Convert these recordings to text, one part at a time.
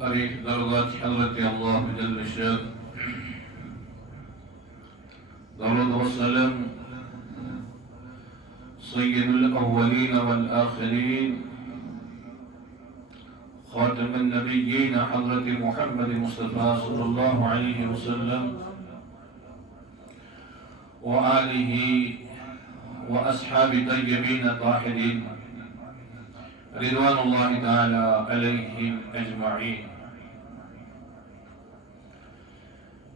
تاریخ درجات حضرت اللہ جل شان درود والسلام سید الاولین والآخرین خاتم النبیین حضرت محمد مصطفیٰ صلی اللہ علیہ وسلم وآلہ وأصحاب طیبین طاہرین رضوان اللہ تعالی علیہم اجمعین.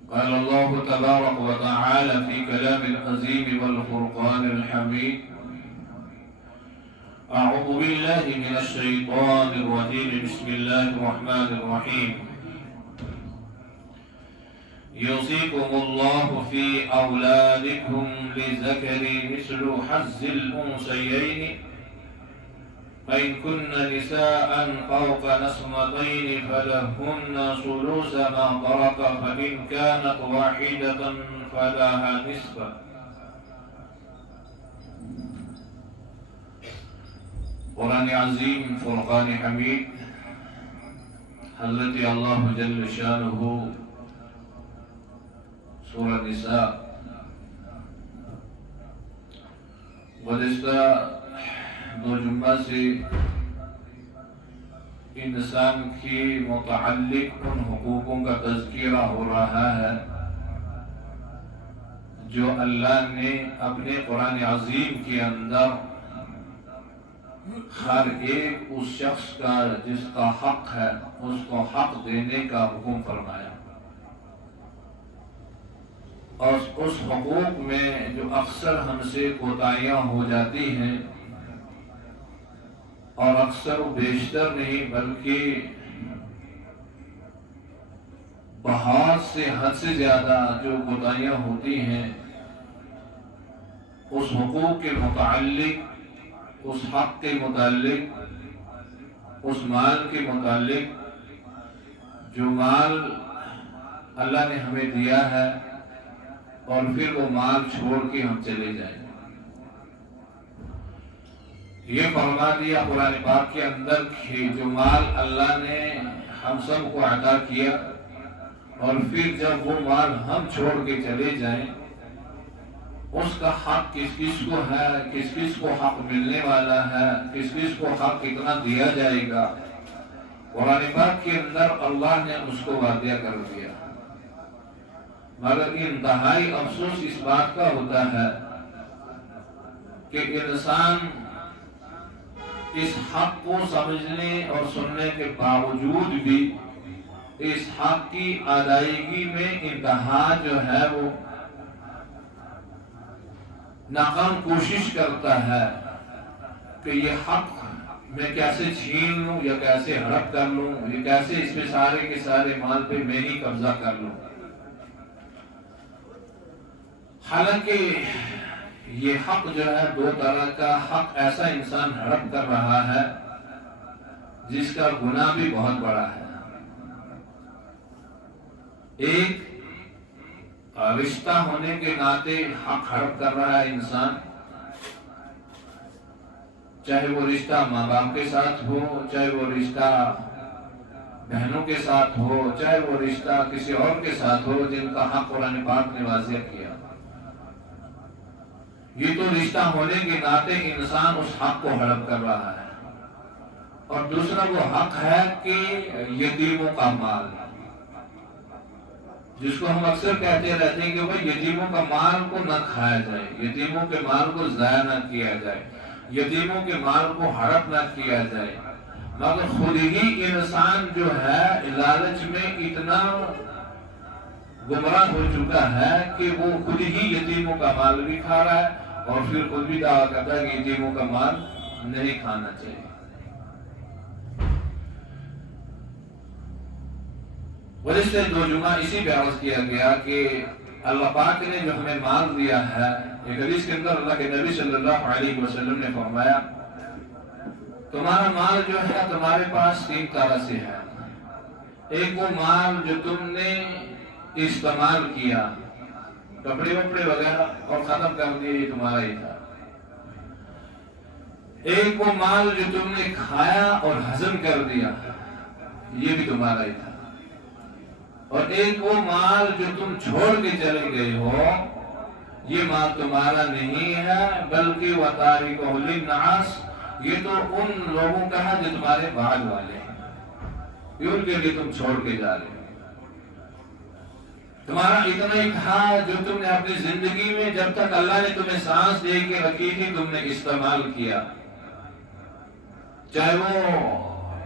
قال الله تبارك وتعالى في كلام العظيم والفرقان الحميد: أعوذ بالله من الشيطان الرجيم. بسم الله الرحمن الرحيم. يوصيكم الله في أولادكم للذكر مثل حظ الأنثيين فإن كن نساء فوق نصمتين فلهن ثلث ما ترك فإن كانت واحدة فلها نصف. قرآن عظیم فرقان حمید حضرت اللہ جل شانہ سورہ نساء گزشتہ دو جمعہ سے انسان کی متعلق ان حقوقوں کا تذکرہ ہو رہا ہے جو اللہ نے اپنے قرآن عظیم کے اندر ہر ایک اس شخص کا جس کا حق ہے اس کو حق دینے کا حکم فرمایا. اور اس حقوق میں جو اکثر ہم سے کوتاہیاں ہو جاتی ہیں اور اکثر و بیشتر نہیں بلکہ بہت سے حد سے زیادہ جو کوتاہیاں ہوتی ہیں اس حقوق کے متعلق، اس حق کے متعلق، اس مال کے متعلق، جو مال اللہ نے ہمیں دیا ہے اور پھر وہ مال چھوڑ کے ہم چلے جائیں. یہ فرما دیا قرآن پاک کے اندر کہ جو مال اللہ نے ہم سب کو عطا کیا اور پھر جب وہ مال ہم چھوڑ کے چلے جائیں اس کا حق کس کس کو ہے، کس کس کو حق ملنے والا ہے، کس کس کو حق کتنا دیا جائے گا، قرآن پاک کے اندر اللہ نے اس کو واضح کر دیا. مگر انتہائی افسوس اس بات کا ہوتا ہے کہ انسان اس حق کو سمجھنے اور سننے کے باوجود بھی اس حق کی ادائیگی میں انتہا جو ہے وہ ناکام کوشش کرتا ہے کہ یہ حق میں کیسے چھین لوں یا کیسے ہڑپ کر لوں، یا کیسے اس میں سارے کے سارے مال پہ میں ہی قبضہ کر لوں. حالانکہ یہ حق جو ہے دو طرح کا حق ایسا انسان ہڑپ کر رہا ہے جس کا گناہ بھی بہت بڑا ہے. ایک رشتہ ہونے کے ناطے حق ہڑپ کر رہا ہے انسان، چاہے وہ رشتہ ماں باپ کے ساتھ ہو، چاہے وہ رشتہ بہنوں کے ساتھ ہو، چاہے وہ رشتہ کسی اور کے ساتھ ہو جن کا حق قرآن پاک نے واضح کیا. یہ تو رشتہ ہونے کے ناطے انسان اس حق کو ہڑپ کر رہا ہے. اور دوسرا وہ حق ہے کہ یتیموں کا مال، جس کو ہم اکثر کہتے رہتے ہیں کہ بھئی یتیموں کا مال کو نہ کھایا جائے، یتیموں کے مال کو ضائع نہ کیا جائے، یتیموں کے مال کو ہڑپ نہ کیا جائے. مگر خود ہی انسان جو ہے لالچ میں اتنا گمراہ ہو چکا ہے کہ وہ خود ہی یتیموں کا مال بھی کھا رہا ہے اور پھر خود بھی دعویٰ کرتا ہے کہ یتیموں کا مال نہیں کھانا چاہیے. گزشتہ دو جمعہ اسی پہ عرض کیا گیا کہ اللہ پاک نے جو ہمیں مال دیا ہے، ایک حدیث کے اندر اللہ کے نبی صلی اللہ علیہ وسلم نے فرمایا تمہارا مال جو ہے تمہارے پاس تین طرح سے ہے. ایک وہ مال جو تم نے استعمال کیا، کپڑے وپڑے وغیرہ اور ختم کر دیے، یہ تمہارا ہی تھا. ایک وہ مال جو تم نے کھایا اور ہضم کر دیا، یہ بھی تمہارا ہی تھا، اور ایک وہ مال جو تم چھوڑ کے چلے گئے ہو یہ مال تمہارا نہیں ہے، بلکہ وَتَارِكُهُ لِلنَّاسِ، یہ تو ان لوگوں کا ہے جو تمہارے بعد والے ہیں، یہ ان کے لیے تم چھوڑ کے جا رہے ہو۔ تمہارا اتنا ہی تھا جو تم نے اپنی زندگی میں جب تک اللہ نے تمہیں سانس دے کے رکھی تھی تم نے استعمال کیا، چاہے وہ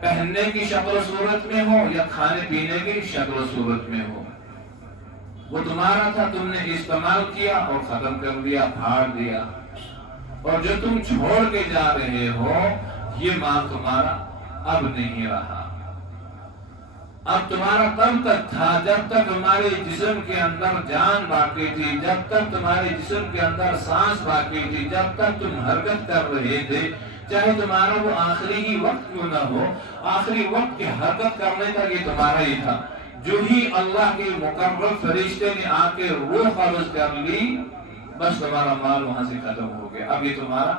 پہننے کی شکل و صورت میں ہو یا کھانے پینے کی شکل و صورت میں ہو، وہ تمہارا تھا، تم نے استعمال کیا اور ختم کر دیا، پھاڑ دیا، اور جو تم چھوڑ کے جا رہے ہو یہ مال تمہارا اب نہیں رہا۔ اب تمہارا تب تک تھا جب تک تمہارے جسم کے اندر جان باقی تھی، جب تک تمہارے جسم کے اندر سانس باقی تھی، جب تک تم حرکت کر رہے تھے، چاہے تمہارا وہ آخری ہی وقت کیوں نہ ہو، آخری وقت کی حرکت کرنے کا یہ تمہارا ہی تھا۔ جو ہی اللہ کے مقرر فرشتے نے آ کے روح قبض کر لی، بس تمہارا مال وہاں سے ختم ہو گیا، اب یہ تمہارا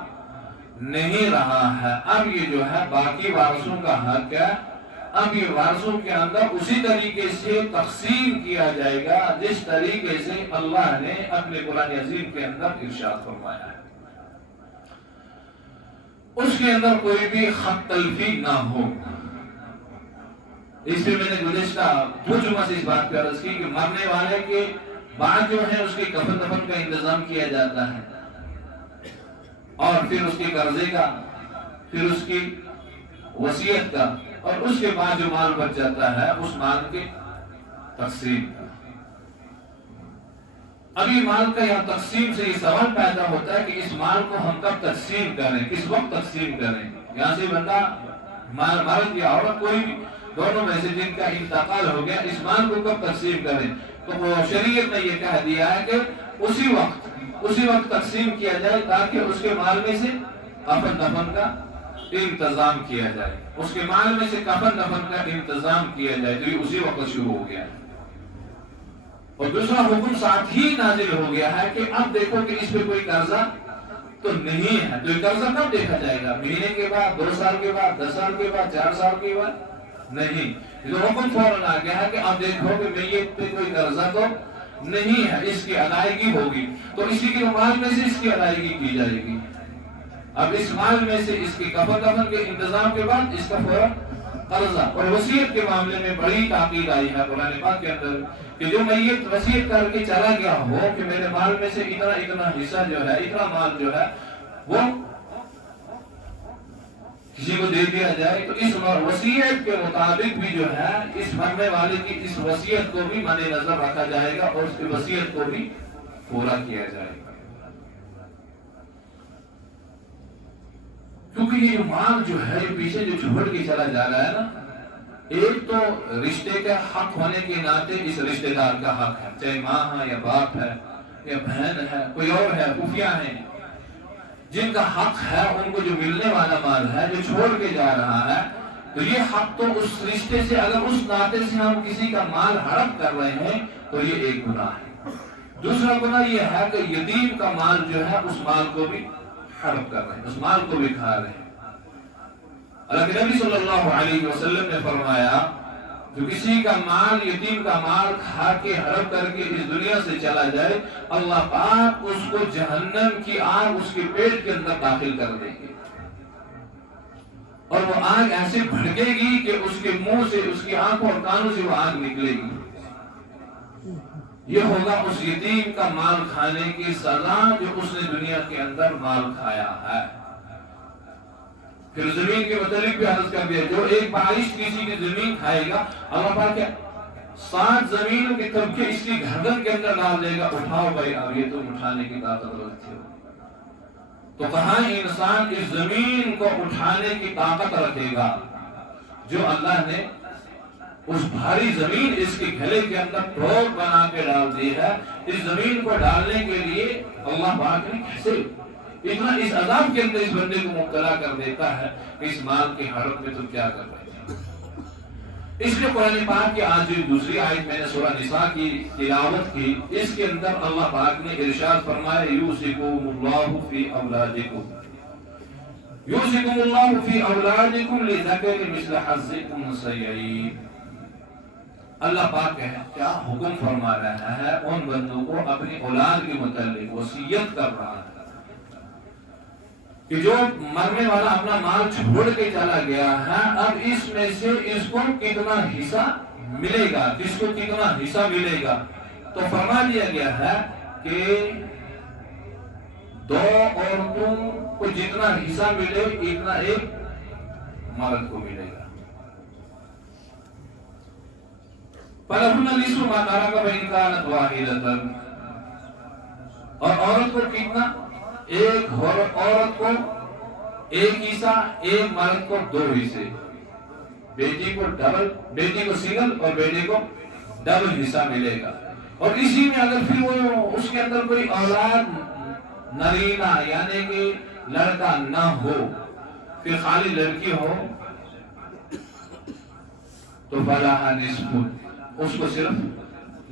نہیں رہا ہے۔ اب یہ جو ہے باقی وارثوں کا حق ہے، اب یہ وارثوں کے اندر اسی طریقے سے تقسیم کیا جائے گا جس طریقے سے اللہ نے اپنے قرآن عظیم کے اندر ارشاد فرمایا ہے، اس کے اندر کوئی بھی خط تلفی نہ ہو۔ اس لیے میں نے گزشتہ دو جمعہ سے اس بات پہ عرض کی کہ مرنے والے کے بعد جو ہے اس کے کفن دفن کا انتظام کیا جاتا ہے، اور پھر اس کے قرضے کا، پھر اس کی وصیت کا، اور اس کے بعد جو مال بچ جاتا ہے اس مال کے تقسیم کا۔ ابھی مال کا یہاں تقسیم سے یہ سوال پیدا ہوتا ہے کہ اس مال کو ہم کب تقسیم کریں، کس وقت تقسیم کریں۔ یہاں سے بندہ مرد یا عورت کوئی بھی دونوں میں سے جن کا انتقال ہو گیا، اس مال کو کب تقسیم کریں، تو وہ شریعت نے یہ کہہ دیا ہے کہ اسی وقت تقسیم کیا جائے تاکہ اس کے مال میں سے کفن دفن کا انتظام کیا جائے، اس کے مال میں سے کفن دفن کا انتظام کیا جائے، تو یہ اسی وقت شروع ہو گیا ہے۔ اور دوسرا حکم ساتھ ہی نازل ہو گیا ہے کہ اب دیکھو کہ اس پہ کوئی قرضہ تو نہیں ہے، تو یہ قرضہ کب دیکھا جائے گا، مہینے کے بعد، 2 سال کے بعد، 10 سال کے بعد، 4 سال کے بعد نہیں، یہ حکم فوراً آ گیا ہے کہ اب دیکھو کہ میت پہ کوئی قرضہ تو نہیں ہے، اس کی ادائیگی ہوگی، تو اسی کے مال میں سے اس کی ادائیگی کی جائے گی۔ اب اس مال میں سے اس کے کفن دفن کے انتظام کے بعد اس کا فوراً قرضہ۔ اور وصیت کے معاملے میں بڑی تاکید آئی ہے قرآن پاک کے اندر کہ جو میت وصیت کر کے چلا گیا ہو کہ میرے مال میں سے اتنا حصہ جو ہے، اتنا مال جو ہے وہ کسی کو دے دیا جائے، تو اس وصیت کے مطابق بھی جو ہے اس مرنے والے کی اس وصیت کو بھی مد نظر رکھا جائے گا اور اس کی وصیت کو بھی پورا کیا جائے گا۔ کیونکہ یہ جو مال جو ہے یہ پیچھے جو چھوڑ کے چلا جا رہا ہے نا، ایک تو رشتے کا حق ہونے کے ناطے اس رشتے دار کا حق ہے، چاہے ماں ہے یا باپ ہے یا بہن ہے، کوئی اور ہے، پھوپھیاں ہیں، جن کا حق ہے ان کو جو ملنے والا مال ہے جو چھوڑ کے جا رہا ہے، تو یہ حق تو اس رشتے سے، اگر اس ناطے سے ہم کسی کا مال ہڑپ کر رہے ہیں تو یہ ایک گناہ ہے۔ دوسرا گناہ یہ ہے کہ یتیم کا مال جو ہے اس مال کو بھی ہڑپ کر رہے ہیں، اس مال کو بھی کھا رہے ہیں۔ اللہ کے نبی صلی اللہ علیہ وسلم نے فرمایا جو کسی کا مال، یتیم کا مال کھا کے ہڑپ کر کے اس دنیا سے چلا جائے، اللہ پاک اس کو جہنم کی آگ اس کے پیٹ کے اندر داخل کر دیں گے، اور وہ آگ ایسے بھڑکے گی کہ اس کے منہ سے، اس کی آنکھوں اور کانوں سے وہ آگ نکلے گی۔ یہ ہوگا اس یتیم کا مال کھانے کی سزا جو اس نے دنیا کے اندر مال کھایا ہے۔ پھر زمین کے متعلق بھی عرض کر دیا، جو ایک بارش کسی کی زمین کھائے گا، اللہ پاک کیا 7 زمینوں کے طبقے اس کی گردن کے اندر ڈال دے گا، اٹھاؤ بھائی اب یہ تم اٹھانے کی طاقت رکھتے ہو۔ تو کہاں انسان اس زمین کو اٹھانے کی طاقت رکھے گا جو اللہ نے اس بھاری زمین اس کے گلے کے اندر ٹوک بنا کے ڈال دی ہے۔ اس زمین کو ڈالنے کے لیے اللہ پاک نے کیسے اتنا اس عذاب کے اندر اس بندے کو مبتلا کر دیتا ہے کہ اس مال کی حرکت میں تم کیا کر رہے ہیں۔ اس لیے قرآن پاک کی آج جو دوسری آیت میں نے سورہ نساء کی تلاوت کی، اس کے اندر اللہ پاک نے ارشاد فرمایا یوصیکم اللہ فی اولادکم، یوصیکم اللہ فی اولادکم للذکر مثل حظ الانثیین. اللہ پاک کیا حکم فرما رہا ہے ان بندوں کو اپنی اولاد کے متعلق وصیت کر رہا ہے کہ جو مرنے والا اپنا مال چھوڑ کے چلا گیا ہے، اب اس میں سے اس کو کتنا حصہ ملے گا، کس کو کتنا حصہ ملے گا. تو فرما دیا گیا ہے کہ 2 عورتوں کو جتنا حصہ ملے اتنا ایک مرد کو ملے گا. فَلَهُنَّ نِصْفُ مَا تَرَكَ فَإِن كَانَتْ وَاحِدَةً. اور عورت کو کتنا؟ ایک عورت کو ایک حصہ، ایک مرد کو 2 حصے. بیٹی کو سنگل اور بیٹے کو ڈبل حصہ ملے گا. اور اسی میں اگر پھر وہ اس کے اندر کوئی اولاد نرینہ یعنی کہ لڑکا نہ ہو، پھر خالی لڑکی ہو تو فَلَهَا نِصْفٌ، اس کو صرف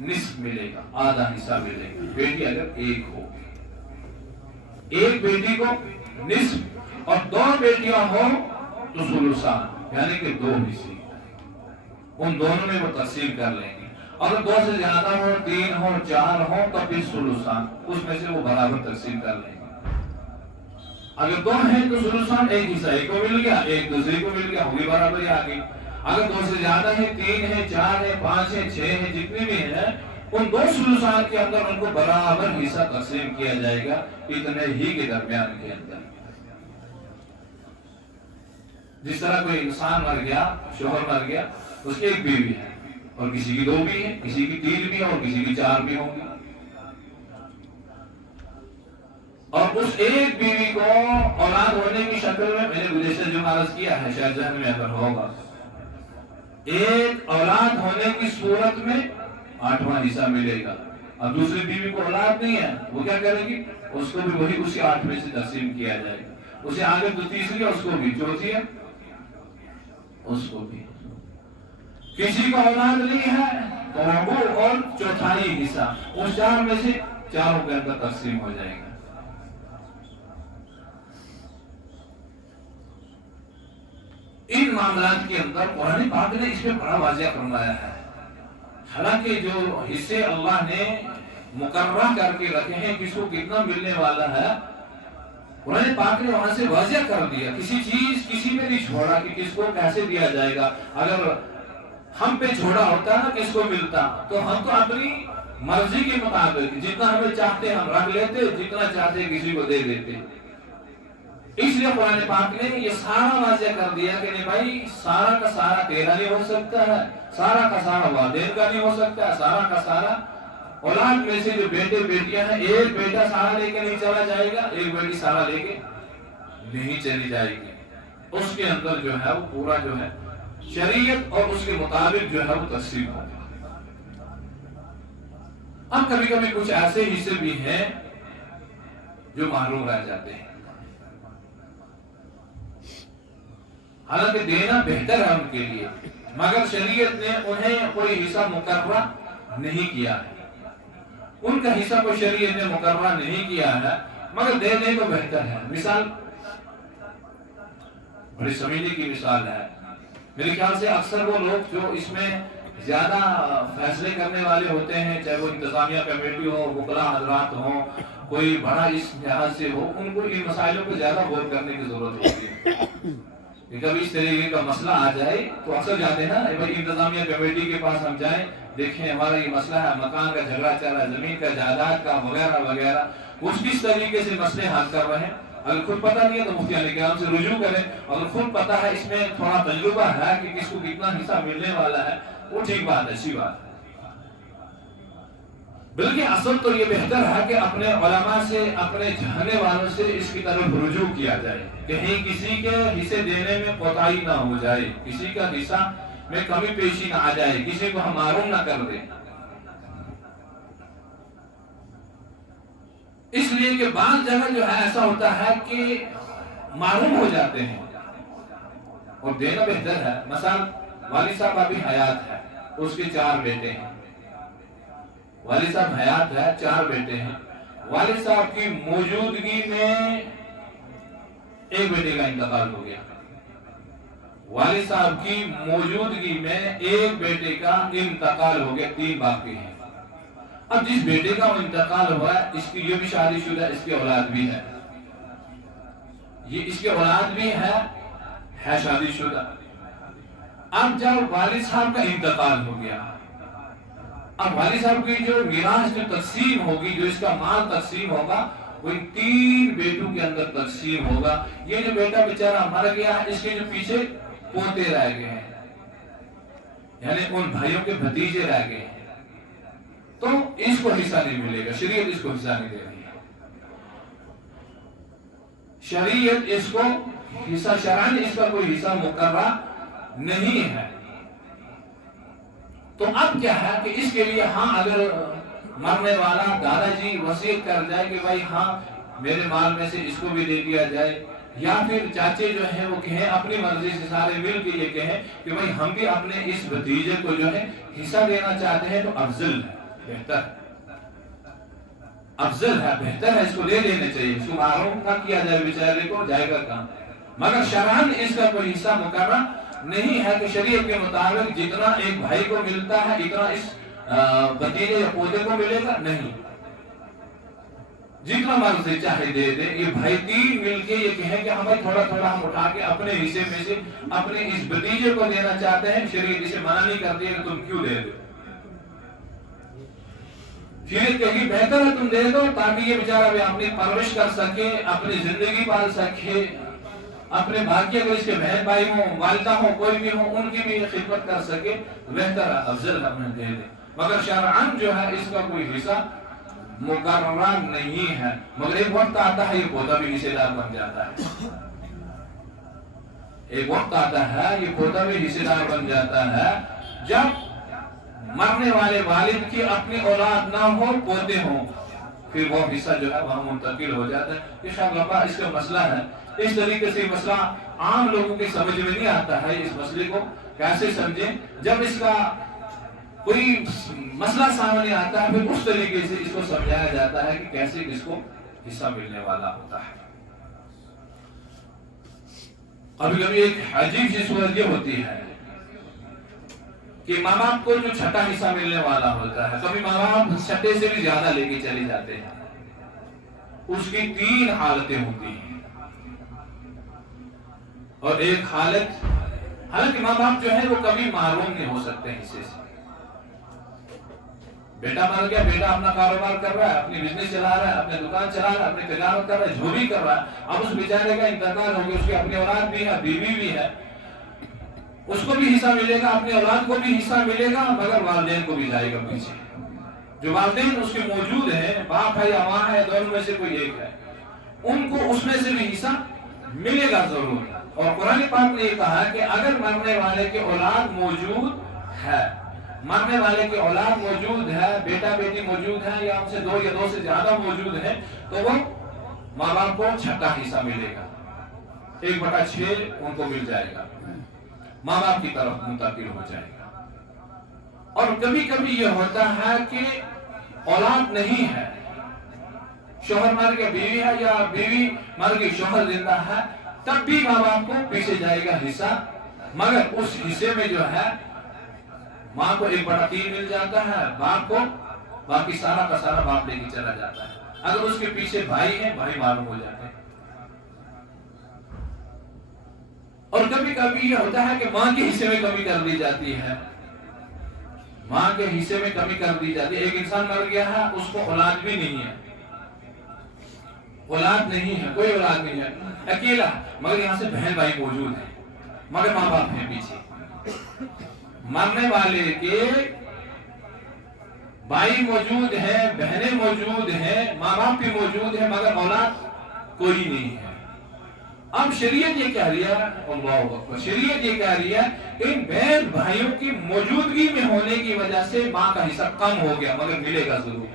نصف ملے گا، آدھا حصہ ملے گا. بیٹی اگر ایک ہو، ایک بیٹی کو نصف اور 2 بیٹیاں ہوں تو ثلثان یعنی کہ 2 حصے، ان دونوں میں وہ تقسیم کر لیں گے. اگر 2 سے زیادہ ہو، 3 ہو، 4 ہو تو پھر ثلثان، اس میں سے وہ برابر تقسیم کر لیں گے. اگر 2 ہیں تو ثلثان، ایک حصہ ایک کو مل گیا، ایک دوسرے کو مل گیا، ہوگی برابری آ گئی. اگر 2 سے زیادہ ہیں، 3 ہیں، 4 ہیں، 5 ہیں، 6 ہیں، جتنے بھی ہیں ان 2 ثلثان کے اندر ان کو برابر حصہ تقسیم کیا جائے گا، اتنے ہی کے درمیان کے اندر. جس طرح کوئی انسان مر گیا، شوہر مر گیا، اس کی ایک بیوی ہے اور کسی کی 2 بھی ہیں، کسی کی 3 بھی ہیں اور کسی کی 4 بھی ہوں گی. اور اس ایک بیوی کو اولاد ہونے کی شکل میں نے گزشتہ جو عرض کیا ہے شاید ذہن میں اگر ہوگا، ایک اولاد ہونے کی صورت میں 8واں حصہ ملے گا. اور دوسری بیوی کو اولاد نہیں ہے، وہ کیا کرے گی؟ اس کو بھی وہی اسی 8 میں سے تقسیم کیا جائے گا. اسے آگے تو تیسری ہے، اس کو بھی، چوتھی ہے اس کو بھی. کسی کا اولاد نہیں ہے تو ربع اور چوتھائی حصہ اس 4 میں سے 4 کے اندر تقسیم ہو جائے گا. ان معاملات کے اندر قرآن پاک نے اس پہ بڑا واضح فرمایا ہے. حالانکہ جو حصے اللہ نے مقررہ کر کے رکھے ہیں کس کو کتنا ملنے والا ہے، قرآن پاک نے وہاں سے واضح کر دیا. کسی چیز کسی میں نہیں چھوڑا کہ کس کو کیسے دیا جائے گا. اگر ہم پہ چھوڑا ہوتا نا کس کو ملتا تو ہم تو اپنی مرضی کے مطابق جتنا ہمیں چاہتے ہم رکھ لیتے، جتنا چاہتے کسی کو دے دیتے. اس لیے قرآن پاک نے یہ سارا واضح کر دیا کہ نہیں بھائی، سارا کا سارا تیرا نہیں ہو سکتا ہے، سارا کا سارا والدین کا نہیں ہو سکتا ہے، سارا کا سارا اولاد میں سے جو بیٹے بیٹیاں ہیں، ایک بیٹا سارا لے کے نہیں چلا جائے گا، ایک بیٹی سارا لے کے نہیں چلی جائے گی. اس کے اندر جو ہے وہ پورا جو ہے شریعت اور اس کے مطابق جو ہے وہ تقسیم ہوگا. اب کبھی کبھی کچھ ایسے حصے بھی ہیں جو محروم رہ جاتے ہیں، حالانکہ دینا بہتر ہے ان کے لیے، مگر شریعت نے انہیں کوئی حصہ مقررہ نہیں کیا ہے. ان کا حصہ کوئی شریعت نے مقررہ نہیں کیا ہے، مگر دینے تو بہتر ہے. مثال بڑی سمجھنے کی مثال ہے. میرے خیال سے اکثر وہ لوگ جو اس میں زیادہ فیصلے کرنے والے ہوتے ہیں، چاہے وہ انتظامیہ کمیٹی ہو، وکلاء حضرات ہوں، کوئی بڑا اس لحاظ سے ہو، ان کو ان مسائلوں کو زیادہ غور کرنے کی ضرورت ہوتی ہے. کبھی اس طریقے کا مسئلہ آ جائے تو اکثر جاتے ہیں نا بھائی انتظامیہ کمیٹی کے پاس ہم جائیں، دیکھیں ہمارا یہ مسئلہ ہے، مکان کا جھگڑا چل رہا ہے، زمین کا، جائیداد کا، وغیرہ وغیرہ. اس کس طریقے سے مسئلے حل کر رہے ہیں. اگر خود پتہ نہیں ہے تو مفتی علی کرام سے رجوع کریں. اگر خود پتہ ہے، اس میں تھوڑا تجربہ ہے کہ کس کو کتنا حصہ ملنے والا ہے، وہ ٹھیک بات ہے، اچھی بات ہے. بلکہ اصل تو یہ بہتر ہے کہ اپنے علماء سے، اپنے جاننے والوں سے اس کی طرف رجوع کیا جائے، کہیں کسی کے حصے دینے میں کوتاہی نہ ہو جائے، کسی کا حصہ میں کمی پیشی نہ آ جائے، کسی کو ہم محروم نہ کر دیں. اس لیے کہ بعض جگہ جو ہے ایسا ہوتا ہے کہ محروم ہو جاتے ہیں اور دینا بہتر ہے. مثلا والد صاحب ابھی حیات ہے، اس کے 4 بیٹے ہیں. والد صاحب حیات ہے، 4 بیٹے ہیں. والد صاحب کی موجودگی میں ایک بیٹے کا انتقال ہو گیا، والد صاحب کی موجودگی میں ایک بیٹے کا انتقال ہو گیا، 3 باقی ہیں۔ اب جس بیٹے کا وہ انتقال ہوا ہے، اس کی یہ بھی شادی شدہ، اس کی اولاد بھی ہے، یہ اس کی اولاد بھی ہے شادی شدہ۔ اب جب والد صاحب کا انتقال ہو گیا، اب والد صاحب کی جو میراث جو تقسیم ہوگی، جو اس کا مال تقسیم ہوگا، وہ ان 3 بیٹوں کے اندر تقسیم ہوگا۔ یہ جو بیٹا بیچارہ مر گیا ہے، اس کے جو پیچھے پوتے رہ گئے ہیں، یعنی ان بھائیوں کے بھتیجے رہ گئے ہیں، تو اس کو حصہ نہیں ملے گا، شریعت اس کو حصہ نہیں دے رہی ہے۔ شریعت اس کو حصہ، شرعاً اس کا کوئی حصہ مقررہ نہیں ہے۔ تو اب کیا ہے کہ اس کے لیے اگر مرنے والا دادا جی وصیت کر جائے کہ بھائی میرے مال میں سے اس کو بھی دے دیا جائے، یا پھر چاچے جو ہیں وہ کہیں اپنی مرضی سے سارے مل کے یہ کہیں کہ بھائی ہم بھی اپنے اس بھتیجے کو جو ہے حصہ دینا چاہتے ہیں، تو افضل ہے، بہتر ہے، اس کو لے لینے چاہیے، اس کو محروم نہ کیا جائے، بیچارے کو جائے گا کام۔ مگر شرعاً اس کا کوئی حصہ مقرر نہیں ہے کہ شریعت کے مطابق جتنا ایک بھائی کو ملتا ہے اتنا اس بھتیجے یا پوتے کو ملے گا، نہیں، جتنا مرضی چاہے دے دے۔ یہ بھائی 3 مل کے یہ کہیں کہ ہمیں تھوڑا تھوڑا ہم اٹھا کے اپنے حصے میں سے اپنے اس بھتیجے کو دینا چاہتے ہیں، شریعت اسے منع نہیں کرتی ہے کہ تم کیوں دے دو، شریعت کہی بہتر ہے تم دے دو، تاکہ یہ بیچارہ بھی اپنی پرورش کر سکے، اپنی زندگی پال سکے، اپنے باقی اگر اس کے بہن بھائی ہوں، والدہ ہوں، کوئی بھی ہوں، ان کی بھی خدمت کر سکے، بہتر ہے، افضل ہے، انہیں دے دے۔ مگر شرعاً جو ہے اس کا کوئی حصہ مقررہ نہیں ہے۔ مگر ایک وقت آتا ہے یہ پوتا بھی حصے دار بن جاتا ہے، ایک وقت آتا ہے یہ پوتا بھی حصے دار بن جاتا ہے، جب مرنے والے والد کی اپنی اولاد نہ ہو، پوتے ہوں، پھر وہ حصہ جو ہے وہاں منتقل ہو جاتا ہے۔ یہ شاید لمبا اس کا مسئلہ ہے، اس طریقے سے مسئلہ عام لوگوں کی سمجھ میں نہیں آتا ہے۔ اس مسئلے کو کیسے سمجھیں؟ جب اس کا کوئی مسئلہ سامنے آتا ہے، پھر اس طریقے سے اس کو سمجھایا جاتا ہے کہ کیسے اس کو حصہ ملنے والا ہوتا ہے۔ کبھی کبھی ایک عجیب سی صورت یہ ہوتی ہے کہ ماں باپ کو جو چھٹا حصہ ملنے والا ہوتا ہے، کبھی ماں باپ چھٹے سے بھی زیادہ لے کے چلے جاتے ہیں۔ اس کی 3 حالتیں ہوتی ہیں، اور ایک حالت، حالانکہ ماں باپ جو ہے وہ کبھی محروم نہیں ہو سکتے حصے سے۔ بیٹا مر گیا، بیٹا اپنا کاروبار کر رہا ہے، اپنی بزنس چلا رہا ہے، اپنے دکان چلا رہا ہے، اپنی تجارت کر رہا ہے، جو بھی کر رہا ہے، اب اس بیچارے کا انتقال ہو گیا، اس کی اپنی اولاد بھی ہے، بیوی بھی ہے، اس کو بھی حصہ ملے گا، اپنی اولاد کو بھی حصہ ملے گا، مگر والدین کو بھی جائے گا پیچھے۔ جو والدین اس کے موجود ہیں، باپ ہے یا ماں ہے، دونوں میں سے کوئی ایک ہے، ان کو اس میں سے بھی حصہ ملے گا ضرور۔ اور قرآن پاک نے یہ کہا کہ اگر مرنے والے کے اولاد موجود ہے، مرنے والے کی اولاد موجود ہے، بیٹا بیٹی موجود ہے، یا ان سے 2 یا 2 سے زیادہ موجود ہے، تو وہ ماں باپ کو چھٹا حصہ ملے گا، 1/6 ان کو مل جائے گا، ماں باپ کی طرف منتقل ہو جائے گا۔ اور کبھی کبھی یہ ہوتا ہے کہ اولاد نہیں ہے، شوہر مر گیا، بیوی ہے، یا بیوی مر گئی، شوہر زندہ ہے، تب بھی ماں باپ کو پیچھے جائے گا حصہ، مگر اس حصے میں جو ہے ماں کو 1/3 مل جاتا ہے، باپ کو باقی سارا کا سارا باپ لے کے چلا جاتا ہے۔ اگر اس کے پیچھے بھائی ہیں، بھائی معلوم ہو جاتے ہیں۔ اور کبھی کبھی یہ ہوتا ہے کہ ماں کے حصے میں کمی کر دی جاتی ہے، ماں کے حصے میں کمی کر دی جاتی ہے۔ ایک انسان مر گیا ہے، اس کو اولاد بھی نہیں ہے، اولاد نہیں ہے، کوئی اولاد نہیں ہے، اکیلا، مگر یہاں سے بہن بھائی موجود ہیں، مگر ماں باپ ہیں پیچھے۔ مرنے والے کے بھائی موجود ہیں، بہنیں موجود ہیں، ماں باپ بھی موجود ہیں، مگر اولاد کوئی نہیں ہے۔ اب شریعت یہ کہہ رہی ہے، اللہ اکبر، شریعت یہ کہہ رہی ہے ان بہن بھائیوں کی موجودگی میں ہونے کی وجہ سے ماں کا حصہ کم ہو گیا، مگر ملے گا ضرور،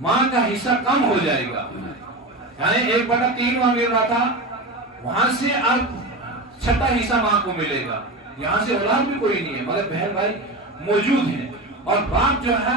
ماں کا حصہ کم ہو جائے گا، یعنی 1/3 وہاں مل رہا تھا، وہاں سے اب چھٹا حصہ ماں کو ملے گا۔ یہاں سے اولاد بھی کوئی نہیں ہے، مگر بہن بھائی موجود ہیں، اور باپ جو ہے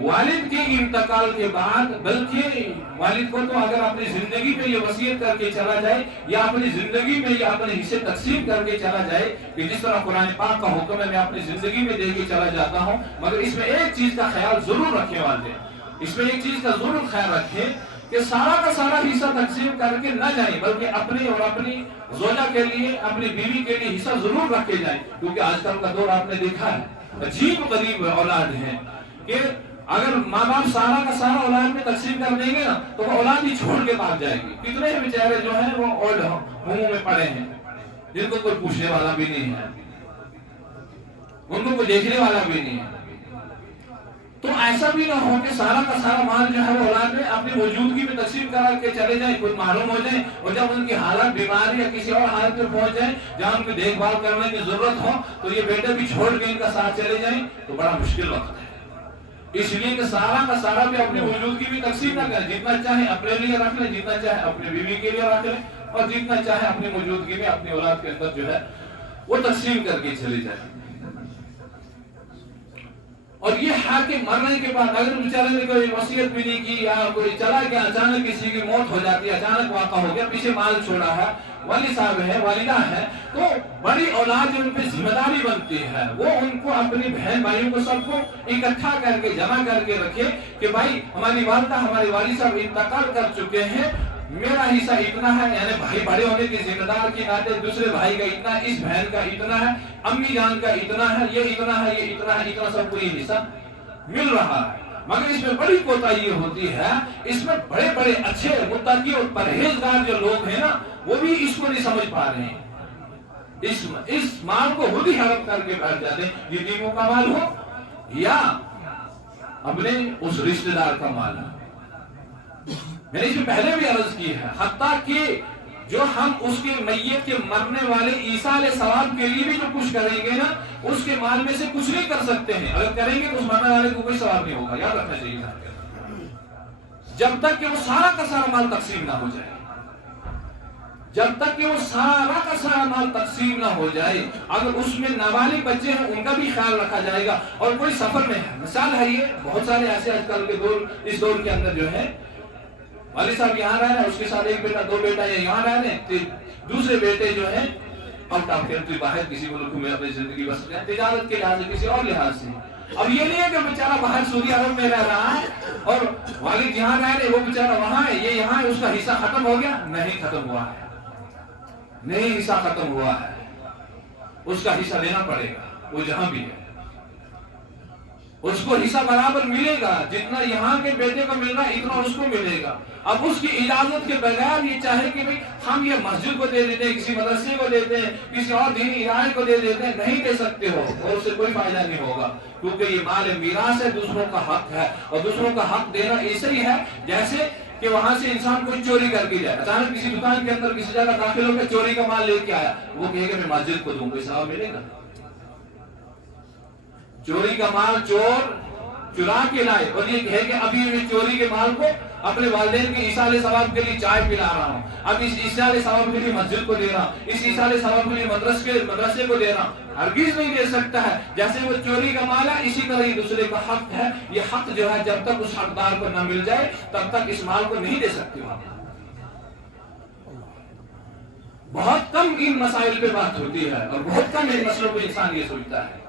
والد کے انتقال کے بعد، بلکہ والد کو تو اگر اپنی زندگی میں یہ وصیت کر کے چلا جائے یا اپنی زندگی میں یہ اپنے حصے تقسیم کر کے چلا جائے کہ جس طرح قرآن پاک کا حکم ہے میں اپنی زندگی میں دے کے چلا جاتا ہوں، مگر اس میں ایک چیز کا خیال ضرور رکھے والدین، اس میں ایک چیز کا ضرور خیال رکھیں کہ سارا کا سارا حصہ تقسیم کر کے نہ جائیں، بلکہ اپنے اور اپنی زوجہ کے لیے، اپنی بیوی کے لیے حصہ ضرور رکھے جائیں، کیونکہ آج کل کا دور آپ نے دیکھا ہے عجیب غریب اولاد ہے کہ اگر ماں باپ سارا کا سارا اولاد میں تقسیم کر دیں گے نا تو وہ اولاد ہی چھوڑ کے بھاگ جائے گی۔ کتنے بیچارے جو ہیں وہ اولڈ ہوموں میں پڑے ہیں جن کو کوئی پوچھنے والا بھی نہیں ہے، ان کو کوئی دیکھنے والا بھی نہیں ہے۔ تو ایسا بھی نہ ہو کہ سارا کا سارا مال جو ہے وہ اولاد میں اپنی موجودگی میں تقسیم کرا کے چلے جائیں، خود معلوم ہو جائیں، اور جب ان کی حالت بیماری یا کسی اور حالت میں پہنچ جائیں جہاں ان کی دیکھ بھال کرنے کی ضرورت ہو تو یہ بیٹے بھی چھوڑ کے ان کا ساتھ چلے جائیں تو بڑا مشکل وقت ہے۔ اس لیے کہ سارا کا سارا بھی اپنی موجودگی بھی تقسیم نہ کریں، جتنا چاہے اپنے لیے رکھ لیں، جتنا چاہے اپنی بیوی کے لیے رکھ لیں، اور جتنا چاہے اپنی موجودگی میں اپنی اولاد کے اندر جو ہے وہ تقسیم کر کے چلے جائیں۔ اور یہ ہے کہ مرنے کے بعد اگر بیچارے نے کوئی وصیت بھی نہیں کی یا کوئی چلا گیا، اچانک کسی کی موت ہو جاتی ہے، اچانک واقع ہو گیا، پیچھے مال چھوڑا ہے، والد صاحب ہے، والدہ ہے، تو بڑی اولاد جو ان پہ ذمہ داری بنتی ہے وہ ان کو اپنی بہن بھائیوں کو سب کو اکٹھا کر کے جمع کر کے رکھے کہ بھائی ہماری والدہ ہمارے والد صاحب انتقال کر چکے ہیں، میرا حصہ اتنا ہے، یعنی بھائی بڑے ہونے کی ذمہ دار کی ناطے دوسرے بھائی کا اتنا، اس بہن کا اتنا ہے، امی جان کا اتنا ہے، یہ اتنا ہے، یہ اتنا ہے، اتنا سب کو یہ حصہ مل رہا ہے۔ مگر اس میں بڑی کوتاہی ہوتی ہے، اس میں بڑے بڑے اچھے متقی اور پرہیزگار جو لوگ ہیں نا وہ بھی اس کو نہیں سمجھ پا رہے ہیں، اس مال کو خود ہی ہڑپ کر کے بیٹھ جاتے ہیں، یتیموں کا مال ہو یا اپنے اس رشتہ دار کا مال ہو۔ میں نے اس میں پہلے بھی عرض کی ہے، حتیٰ کہ جو ہم اس کے میت کے مرنے والے عیسیٰ علیہ السلام کے لیے بھی جو کچھ کریں گے نا اس کے مال میں سے کچھ نہیں کر سکتے ہیں، اگر کریں گے تو اس مرنے والے کو کوئی ثواب نہیں ہوگا، یاد رکھنا چاہیے جب تک کہ وہ سارا کا سارا مال تقسیم نہ ہو جائے، جب تک کہ وہ سارا کا سارا مال تقسیم نہ ہو جائے۔ اگر اس میں نابالغ بچے ہیں ان کا بھی خیال رکھا جائے گا، اور کوئی سفر میں ہے، مثال ہے یہ بہت سارے ایسے آج کل کے دور، اس دور کے اندر جو ہے والد صاحب یہاں رہ رہے ہیں، اس کے ساتھ ایک بیٹا، دو بیٹا یا یہاں رہ رہے ہیں، دوسرے بیٹے جو ہیں آؤٹ آف کنٹری باہر کسی ملک میں اپنی زندگی بسر رہے ہیں، تجارت کے لحاظ سے کسی اور لحاظ سے۔ اب یہ نہیں ہے کہ بیچارہ باہر سعودی عرب میں رہ رہا ہے اور والد یہاں رہ رہے، وہ بیچارہ وہاں ہے، یہ یہاں ہے، اس کا حصہ ختم ہو گیا، نہیں ختم ہوا ہے، نہیں حصہ ختم ہوا ہے، اس کا حصہ لینا پڑے گا، وہ جہاں بھی ہے اس کو حصہ برابر ملے گا، جتنا یہاں کے بیٹے کو مل رہا ہے اتنا اس کو ملے گا۔ اب اس کی اجازت کے بغیر یہ چاہے کہ بھئی ہم یہ مسجد کو دے دیتے ہیں، کسی مدرسے کو دیتے ہیں، کسی اور دینی ادارے کو دے دیتے ہیں، نہیں دے سکتے ہو، اور اس سے کوئی فائدہ نہیں ہوگا، کیونکہ یہ مال میراث ہے، دوسروں کا حق ہے، اور دوسروں کا حق دینا ایسے ہی ہے جیسے کہ وہاں سے انسان کوئی چوری کر کے جائے، اچانک کسی دکان کے اندر کسی جگہ داخل ہو کے چوری کا مال لے کے آیا، وہ کہے کہ میں مسجد کو دوں، کوئی ثواب ملے گا؟ چوری کا مال چور چرا کے لائے اور یہ کہے کہ ابھی میں چوری کے مال کو اپنے والدین کے ایصال ثواب کے لیے چائے پلا رہا ہوں، اب اس ایصال ثواب کے لیے مسجد کو دے رہا ہوں، اس ایصال ثواب کے لیے مدرسے کو دے رہا ہوں، ہرگز نہیں دے سکتا ہے۔ جیسے وہ چوری کا مال ہے اسی طرح یہ دوسرے کا حق ہے، یہ حق جو ہے جب تک اس حقدار کو نہ مل جائے تب تک اس مال کو نہیں دے سکتے ہو۔ بہت کم ان مسائل پہ بات ہوتی ہے اور بہت کم ان مسئلوں کو انسان یہ سوچتا ہے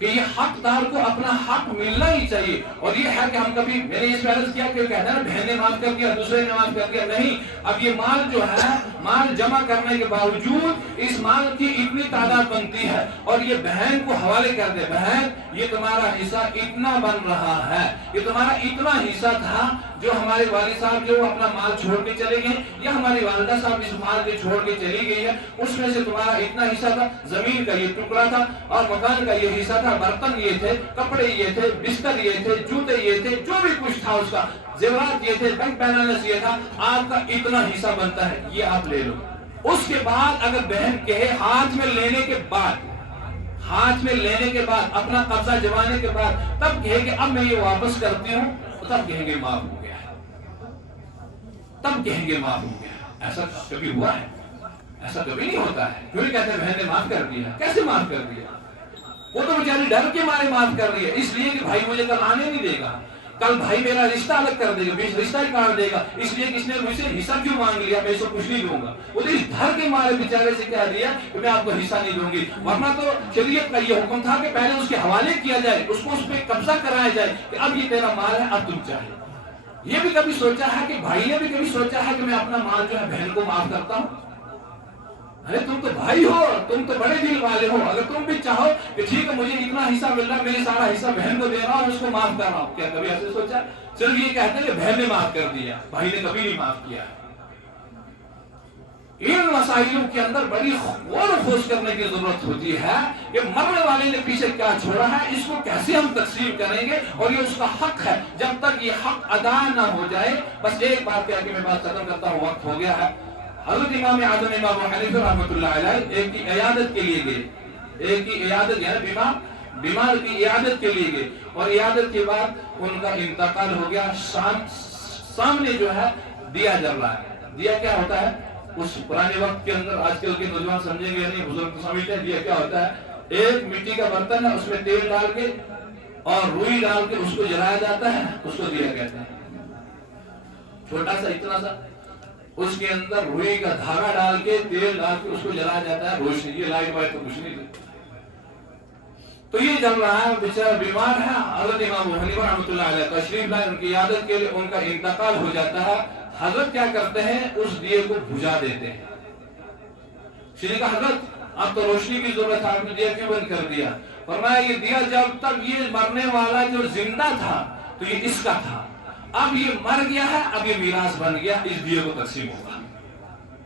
کہ یہ حقدار کو اپنا حق ملنا ہی چاہیے۔ اور یہ ہے کہ ہم کبھی، میں نے یہ عرض کیا کہ کہتے ہیں بہن نے معاف کر دیا، دوسرے نے معاف کر دیا، نہیں، اب یہ مال جو ہے، مال جمع کرنے کے باوجود اس مال کی اتنی تعداد بنتی ہے اور یہ بہن کو حوالے کر دے، بہن یہ تمہارا حصہ اتنا بن رہا ہے، یہ تمہارا اتنا حصہ تھا جو ہمارے والد صاحب جو اپنا مال چھوڑ کے چلے گئے یا ہماری والدہ صاحب اس مال کے چھوڑ کے چلی گئی ہے، اس میں سے تمہارا اتنا حصہ تھا، زمین کا یہ ٹکڑا تھا اور مکان کا یہ حصہ تھا، برتن یہ تھے، کپڑے یہ تھے، بستر یہ تھے، جوتے یہ تھے، جو بھی کچھ تھا اس کا، زیورات یہ تھے، بینک بیلنس یہ تھا، آپ کا اتنا حصہ بنتا ہے، یہ آپ لے لو۔ اس کے بعد اگر بہن کہے ہاتھ میں لینے کے بعد اپنا قبضہ جمانے کے بعد تب کہے کہ اب میں یہ واپس کرتی ہوں، تب کہیں گے معاف ہو گیا، تب کہیں گے معاف ہو گیا۔ ایسا کبھی ہوا ہے؟ ایسا کبھی نہیں ہوتا ہے۔ کیوں نہیں کہتے بہن نے معاف کر دیا؟ کیسے معاف کر دیا؟ وہ تو بیچاری ڈر کے مارے معاف کر رہی ہے، اس لیے کہ بھائی مجھے کل آنے نہیں دے گا، کل بھائی میرا رشتہ الگ کر دے گا، رشتہ ہی کاٹ دے گا، اس لیے کہ اس نے مجھ سے حصہ کیوں مانگ لیا، میں اس کو کچھ نہیں دوں گا۔ وہ تو اس ڈر کے مارے بیچارے سے کہہ دیا کہ میں آپ کو حصہ نہیں دوں گی، ورنہ تو شریعت کا یہ حکم تھا کہ پہلے اس کے حوالے کیا جائے، اس کو اس پہ قبضہ کرایا جائے کہ اب یہ تیرا مال ہے، اب تم چاہے۔ یہ بھی کبھی سوچا ہے کہ بھائی نے بھی کبھی سوچا ہے کہ میں اپنا مال جو ہے بہن کو معاف کرتا ہوں؟ ارے تم تو بھائی ہو، تم تو بڑے دل والے ہو، اگر تم بھی چاہو کہ ٹھیک ہے مجھے اتنا حصہ مل رہا ہے، میں سارا حصہ بہن کو دے رہا ہوں، اس کو معاف کر رہا ہوں، کیا کبھی ایسے سوچا؟ صرف یہ کہتے ہیں کہ بہن نے معاف کر دیا، بھائی نے کبھی نہیں معاف کیا۔ ان مسائلوں کے اندر بڑی غور و خوض کرنے کی ضرورت ہوتی ہے کہ مرنے والے نے پیچھے کیا چھوڑا ہے، اس کو کیسے ہم تقسیم کریں گے، اور یہ اس کا حق ہے، جب تک یہ حق ادا نہ ہو جائے۔ بس ایک بات کہہ کے میں بات ختم کرتا ہوں، وقت ہو گیا ہے۔ حضرت امام اعظم امام ابو حنیفہ رحمۃ اللہ علیہ ایک کی عیادت کے لیے گئے، ایک کی عیادت یعنی بیمار کی عیادت کے لیے گئے، اور عیادت کے بعد ان کا انتقال ہو گیا۔ سامنے جو ہے دیا جل رہا ہے۔ دیا کیا ہوتا ہے؟ اس پرانے وقت کے اندر، آج کل کے نوجوان سمجھیں گے نہیں، بزرگ تو سمجھتے ہیں دیا کیا ہوتا ہے۔ ایک مٹی کا برتن ہے، اس میں تیل ڈال کے اور روئی ڈال کے اس کو جلایا جاتا ہے، اس کو دیا کہتے ہیں۔ چھوٹا سا اتنا سا، اس کے اندر روئی کا دھاگا ڈال کے تیل ڈال کے اس کو جلایا جاتا ہے، روشنی، یہ لائٹ وائٹ تو کچھ نہیں تھی۔ تو یہ جل رہا ہے، بیچارہ بیمار ہے۔ حضرت امام ابو حنیفہ رحمۃ اللہ علیہ تشریف لائے، ان کی عیادت کے لیے، ان کا انتقال ہو جاتا ہے۔ حضرت کیا کرتے ہیں؟ اس دیے کو بجھا دیتے ہیں۔ شریف کا حضرت اب تو روشنی کی ضرورت ہے، آپ نے دیا کیوں بند کر دیا؟ فرمایا یہ دیا جب تک یہ مرنے والا جو زندہ تھا تو یہ اس کا تھا، اب یہ مر گیا ہے، اب یہ میراث بن گیا، اس دیے کو تقسیم ہوگا۔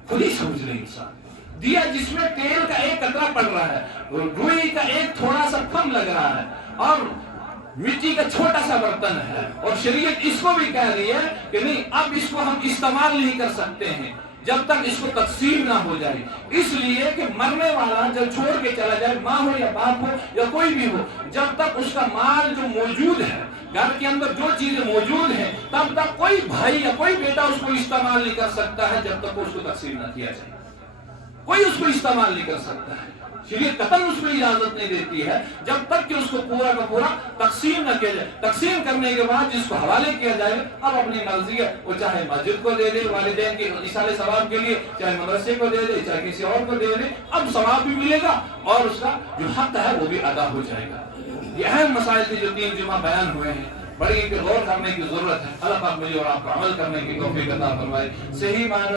خود ہی سمجھ لیں انسان، دیا جس میں تیل کا ایک قطرہ پڑ رہا ہے، روئی کا ایک تھوڑا سا کم لگ رہا ہے، اور مٹی کا چھوٹا سا برتن ہے، اور شریعت اس کو بھی کہہ رہی ہے کہ نہیں، اب اس کو ہم استعمال نہیں کر سکتے ہیں جب تک اس کو تقسیم نہ ہو جائے۔ اس لیے کہ مرنے والا جب چھوڑ کے چلا جائے، ماں ہو یا باپ ہو یا کوئی بھی ہو، جب تک اس کا مال جو موجود ہے، گھر کے اندر جو چیزیں موجود ہیں، تب تک کوئی بھائی یا کوئی بیٹا اس کو استعمال نہیں کر سکتا ہے جب تک اس کو تقسیم نہ کیا جائے۔ کوئی اس کو استعمال نہیں کر سکتا ہے، شریعت قطعاً اس کو اجازت نہیں دیتی ہے جب تک کہ اس کو پورا کا پورا تقسیم نہ کیا جائے۔ تقسیم کرنے کے بعد جس کو حوالے کیا جائے، اب اپنی مرضی ہے، وہ چاہے مسجد کو دے دے والدین کے ایصال ثواب کے لیے، چاہے مدرسے کو دے دے، چاہے کسی اور کو دے دے، اب ثواب بھی ملے گا اور اس کا جو حق ہے وہ بھی ادا ہو جائے گا۔ یہ اہم مسائل تھے جو 3 جمعہ بیان ہوئے ہیں، بڑی ان پہ غور کرنے کی ضرورت ہے۔ اللہ پاک مجھے اور آپ کو عمل کرنے کی توفیق عطا فرمائے۔ صحیح معنی